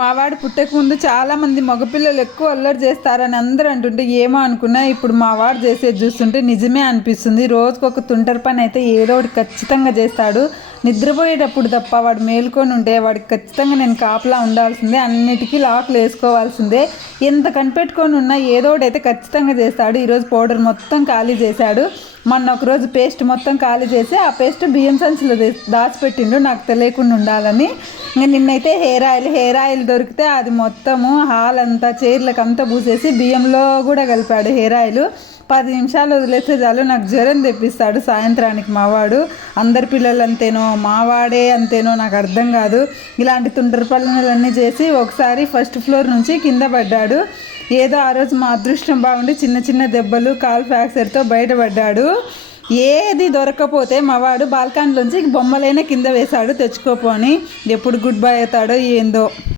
మావాడు పుట్టక ముందు చాలామంది మగపిల్లలు ఎక్కువ అల్లరి చేస్తారని అందరూ అంటుంటే ఏమో అనుకున్నా. ఇప్పుడు మావాడు చేసేది చూస్తుంటే నిజమే అనిపిస్తుంది. రోజుకొక తుంటరి పని అయితే ఏదో ఒకటి ఖచ్చితంగా చేస్తాడు. నిద్రపోయేటప్పుడు తప్ప వాడు మేల్కొని ఉంటే వాడికి ఖచ్చితంగా నేను కాపలా ఉండాల్సిందే. అన్నిటికీ లాక్లు వేసుకోవాల్సిందే. ఎంత కనిపెట్టుకొని ఉన్నా ఏదో ఒకటి అయితే ఖచ్చితంగా చేస్తాడు. ఈరోజు పౌడర్ మొత్తం ఖాళీ చేశాడు. మొన్న ఒకరోజు పేస్ట్ మొత్తం ఖాళీ చేసి ఆ పేస్ట్ బియ్యం సంచిలో దాచిపెట్టిండు నాకు తెలియకుండా ఉండాలని. నిన్నైతే హెయిర్ ఆయిల్ దొరికితే అది మొత్తము హాల్ అంతా చైర్లకు అంతా పూసేసి బియ్యంలో కూడా కలిపాడు హెయిర్ ఆయిల్. 10 నిమిషాలు వదిలేస్తే చాలు నాకు జ్వరం తెప్పిస్తాడు సాయంత్రానికి మావాడు. అందరి పిల్లలు అంతేనో మావాడే అంతేనో నాకు అర్థం కాదు. ఇలాంటి తుంటరి పనులన్నీ చేసి ఒకసారి ఫస్ట్ ఫ్లోర్ నుంచి కింద పడ్డాడు. ఏదో ఆ రోజు మా అదృష్టం బాగుండి చిన్న చిన్న దెబ్బలు కాల్ ఫ్రాక్చర్తో బయటపడ్డాడు. ఏది దొరకపోతే మావాడు బాల్కనీలోంచి బొమ్మలైనా కింద వేశాడు తెచ్చుకోపోని. ఎప్పుడు గుడ్ బై అవుతాడో ఏందో.